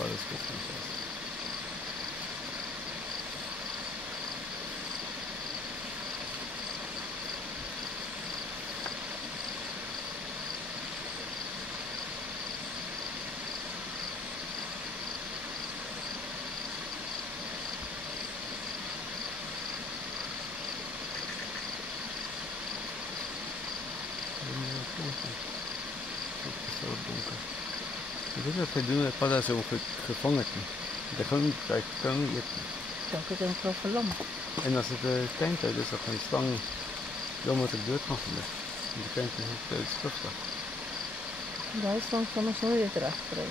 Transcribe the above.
Alles gut. Det är för du på det så för fångat. Det kan jag kan ju. Jag kan inte få för långt. En alltså det tänkte det så kan svang. Då måste du ta det. Det kan inte helt skrifta. Det är sånt som är så rätt för dig.